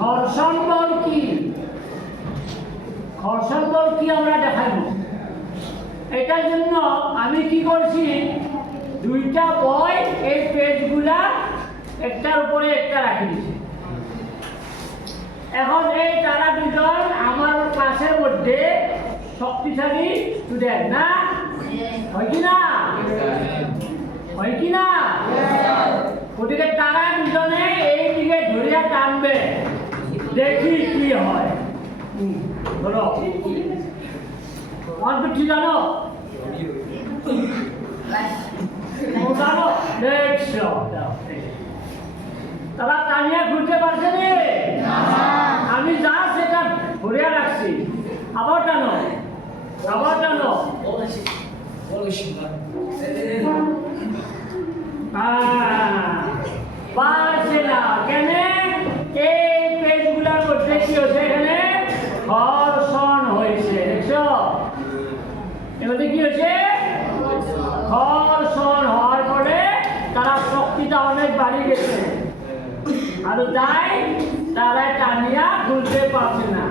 ঘর্ষণ বল কি? ঘর্ষণ বল কি আমরা দেখাইব। এটার জন্য আমি কি করছি, দুইটা বই এই পেজগুলা একটার উপরে একটা রাখি দিয়েছি। এখন এই তারা দুজন আমার ক্লাসের মধ্যে শক্তিশালী স্টুডেন্ট না, হয় কি না? হয় কি না? গতিকে তারা দুজনে এই দিকে ধরিয়া টানবে, দেখি কি হয়। ধরো অন্তটি জানো, জানো দেখছো তারা টানিয়া ঘুরতে পারছে রে? আমি যা সেটা ধরিয়া রাখছি। আবার টানো, আবার টানো। পারছে না কেন? এই পেজগুলার মধ্যে কি হচ্ছে, এখানে ঘর্ষণ হয়েছে। দেখছো এখানে কি হচ্ছে? ঘর্ষণ হওয়ার পরে তারা শক্তিটা অনেক বাড়িয়ে গেছে, আর তাই তারা টানিয়া খুলতে পারছে না।